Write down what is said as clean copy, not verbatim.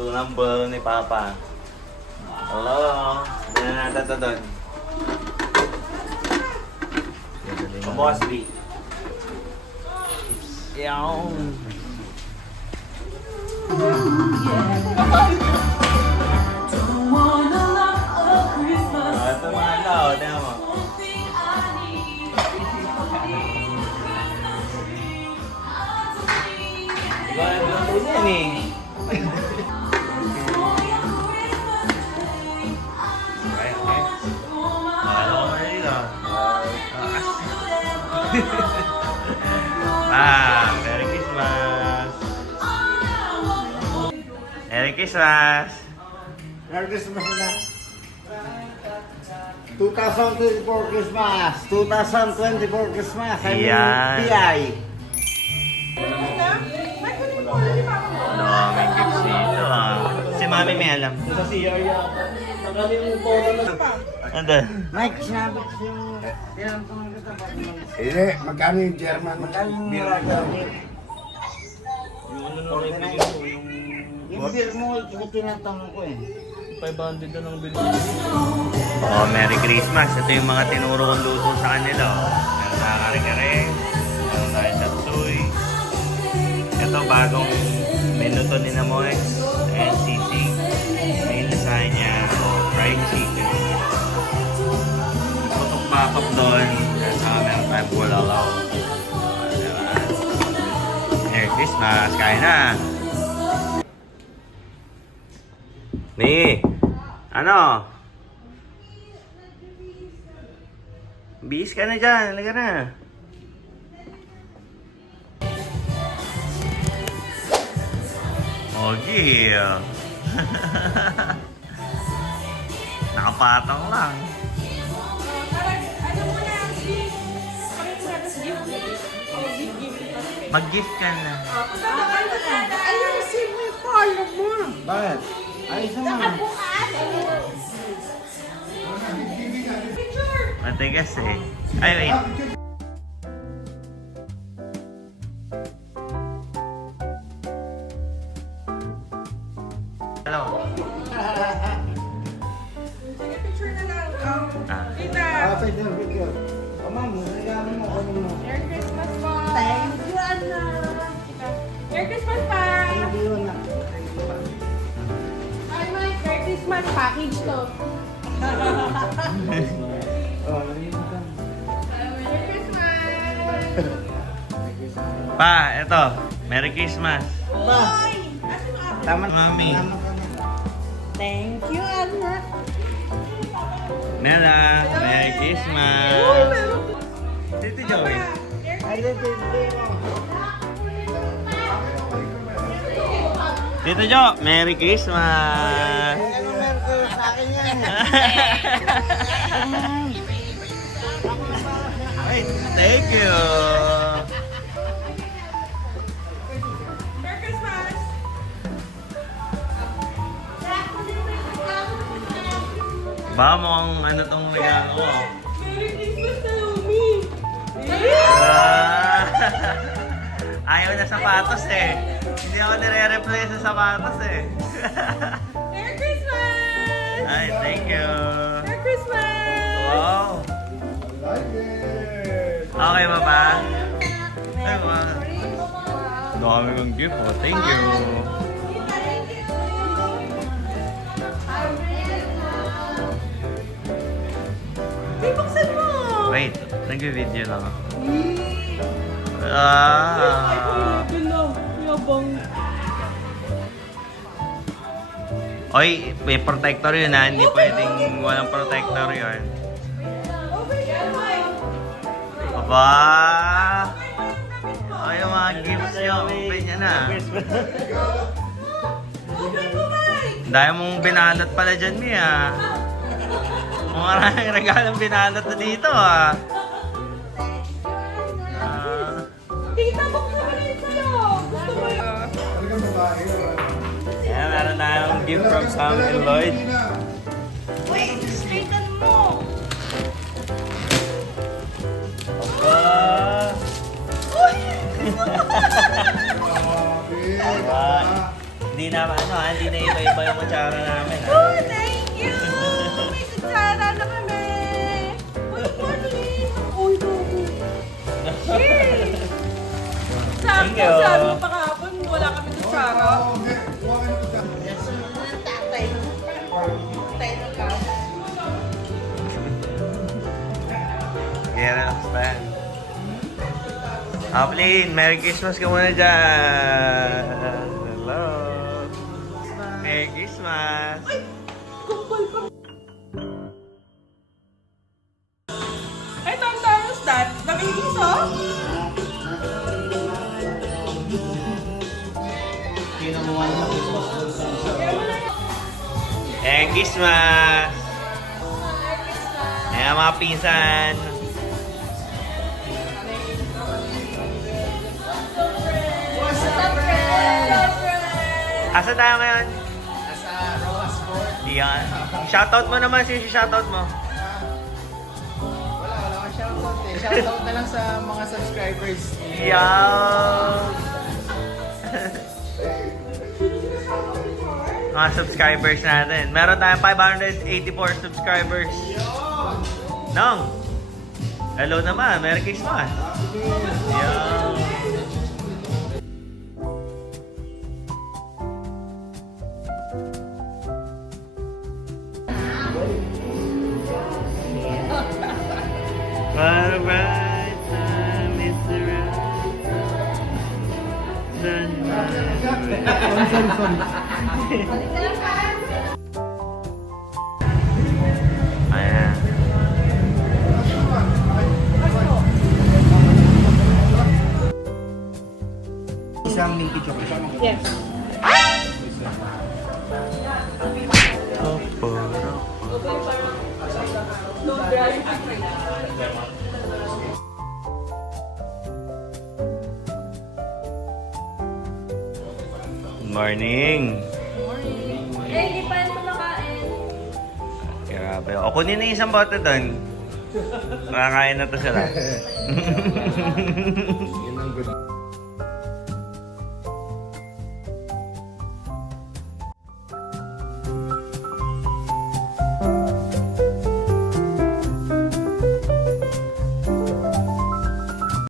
Tunang bolo ni Papa. Hello. Hindi na natin ito doon. Boss B. Yawn. Ito mga tao, tingnan mo. Ikaw na luto niyan eh. Merry Christmas! Merry Christmas! Merry Christmas na. 2024 Christmas! 2024 Christmas! Yan. PI! May gifts dito ah. Si Mami may alam. Sa CR yata. Yung photo na. Ano? Mike, sinabi ko yung... Tinanong kita ba? Hindi, magkano yung German? Magkano yung Beer Miracle? Yung ano na kaibigan ko, yung Yung beer mo, tinatanong ko eh. 500 na lang bilhin. Oh, Merry Christmas. Ito yung mga tinuro kong luto sa kanila. Oh. Meron na kare-kare. Meron tayo chapsuy. Ito bagong menu to ni Namoy. And sisig. May lasagna o fried chicken. Putok papap doon. At saka meron tayong bulalaw. Diba? Merry Christmas. Kain na. Mi, ano? Bihis ka na dyan. Halika na. Ogi. Nakapatang lang. Mag-gift ka na. Ayusin mo yung polo mo! Bakit? Ayos naman. Matigas eh. Ay, wait. Hello. Sige, picture na lang. Tita. Pwede yung picture. O ma'am, regalo mo, ano mo? Merry Christmas po. Thank you, Anna! Merry Christmas pa. Thank you, Anna. Hi, Mike. Merry Christmas. Package to. Oh, nalimutan. Merry Christmas. Pa, eto. Merry Christmas. Pa! Tama. Mami. Tama ka na. Thank you, Anna. Nela, Merry Christmas. Tito Joey. Ay, dito, dito. Tito Jo, Merry Christmas. Ano meron ko sa akin yan? Wait, thank you. Merry Christmas. Ba mukhang ano tong regalo ko. Merry Christmas to me. Ah, ayaw na sapatos eh. Hindi ako nire-replay sa sapatos eh. Merry Christmas. Ay, thank you. Merry Christmas. Wow. Okay ba ba? Ay, wow. Dami kong gift oh. Thank you. Hey, buksan mo. Wait, nag-video lang ako. Ah. Yabang. Oy, may protector yun ha. Hindi pwedeng walang protector yun. Aba! Ay, yung mga gifts nyo. Open nyo na. Dahil mong binalot pala dyan, Mia. Maraming regalong binalot na dito, ah. Tita, buksan mo rin sa'yo. Gusto mo yun? Ayan, meron tayong gift from Sam and Lloyd. Wait, straighten mo. Aba! Hindi na hindi na iba-iba yung kutsara namin. Oh, thank you! May kutsara na kami! Uy, morning! Uy, gogo! Shit! Thank you. Sabi mo pa kahapon, wala kami kutsara. Kaya relax pa yan. Aplin, Merry Christmas ka muna dyan. Hello. Merry Christmas. Kumpal pa. Ay, Tom Thermostat. Namilis, oh. Merry Christmas. Ayan mga pinsan. Asa tayo ngayon? Nasa Rojas Court. Yan. Shoutout mo naman, sino si shoutout mo? Wala kang shoutout eh. Shoutout na lang sa mga subscribers. Yan. Mga subscribers natin. Meron tayong 584 subscribers. Nong. Hello naman. Merry Christmas. Yan. What a bright time, it's the right time. Ayan. Isang Milky Chocolate. Yes. Good morning. Eh, hindi pa rin kumakain. Grabe. O, kunin na yung isang bote doon. Makakain na to sila.